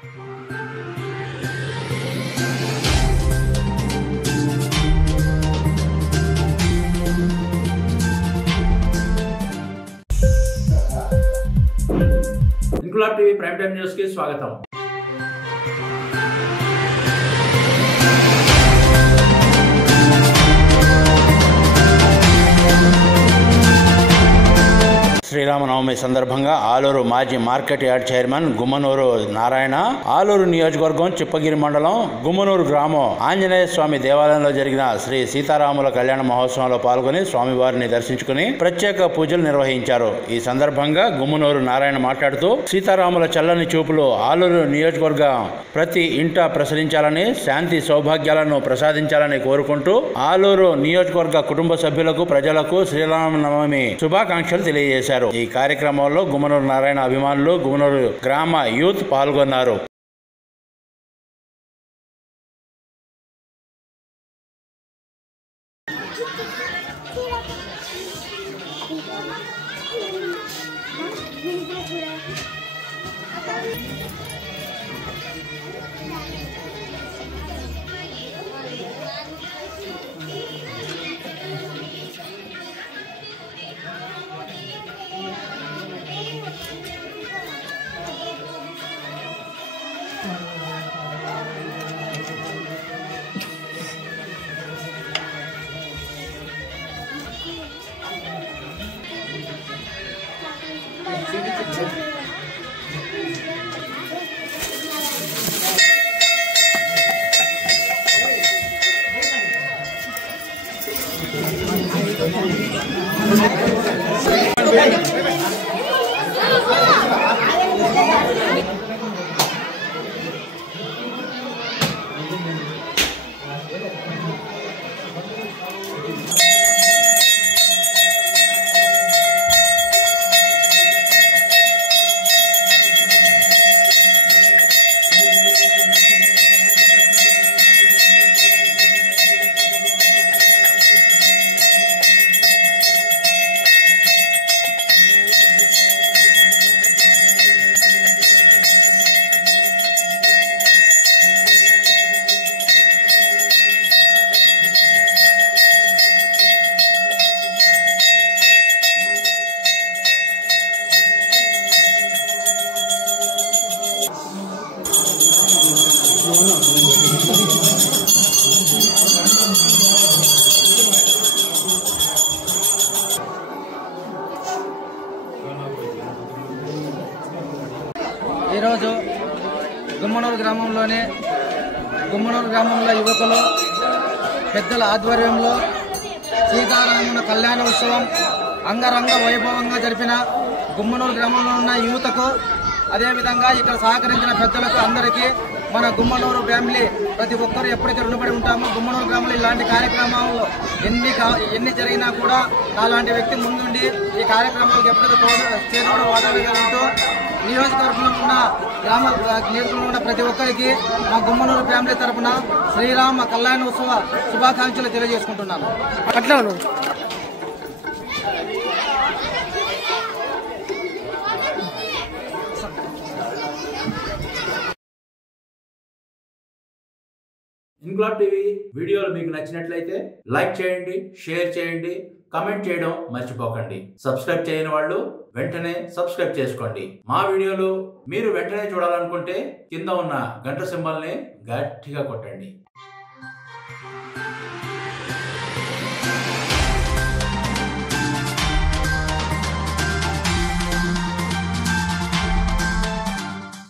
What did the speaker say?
Inquilab TV prime time news కి స్వాగతం। శ్రీరామనవమి సందర్భంగా ఆలూరు మాజీ market yard chairman Gummanuru Narayana, Aluru నియోజకవర్గం చిప్పగిరి మండలం గుమ్మనూరు గ్రామం ఆంజనేయ స్వామి దేవాలయంలో జరిగిన శ్రీ సీతారాముల కళ్యాణ మహోత్సవంలో పాల్గొని స్వామివారిని దర్శించుకుని ప్రత్యేక పూజలు నిర్వహించారు। ఈ సందర్భంగా గుమ్మనూరు నారాయణ మాట్లాడుతూ సీతారాముల చల్లని చూపులు ఆలూరు నియోజకవర్గం ప్రతి ఇంట ప్రసరించాలని, శాంతి సౌభాగ్యాలను ప్రసాదించాలని కోరుకుంటూ ఆలూరు నియోజకవర్గ కుటుంబ సభ్యులకు, ప్రజలకు శ్రీరామనవమి శుభాకాంక్షలు తెలియజేశారు। ఈ కార్యక్రమంలో గుమ్మనూరు నారాయణ అభిమానులు, గుమ్మనూరు గ్రామ యూత్ పాల్గొన్నారు। ఈరోజు గుమ్మనూరు గ్రామంలో యువకులు పెద్దల ఆధ్వర్యంలో సీతారాముల కళ్యాణ ఉత్సవం అంగరంగ వైభవంగా జరిపిన గుమ్మనూరు గ్రామంలో ఉన్న యువతకు, అదేవిధంగా ఇక్కడ సహకరించిన పెద్దలకు అందరికీ మన గుమ్మనూరు ఫ్యామిలీ ప్రతి ఒక్కరు ఎప్పటికీ రుణపడి ఉంటాము। గుమ్మనూరు గ్రామంలో ఇలాంటి కార్యక్రమాలు ఎన్ని జరిగినా కూడా అలాంటి వ్యక్తి ముందుండి ఈ కార్యక్రమాలకు ఎప్పటికీ చేతుడు వాడగలుగుతూ నియోజకవర్గంలో ఉన్న ప్రతి ఒక్కరికి మా గుమ్మనూరు ఫ్యామిలీ తరఫున శ్రీరామ కళ్యాణ ఉత్సవ శుభాకాంక్షలు తెలియజేసుకుంటున్నాను। ఇంక్లాబ్ టీవీ వీడియోలు మీకు నచ్చినట్లయితే లైక్ చేయండి, షేర్ చేయండి, కమెంట్ చేయడం మర్చిపోకండి। సబ్స్క్రైబ్ చేయని వాళ్ళు వెంటనే సబ్స్క్రైబ్ చేసుకోండి। మా వీడియోలు మీరు వెంటనే చూడాలనుకుంటే కింద ఉన్న గంట సింబల్ని గట్టిగా కొట్టండి।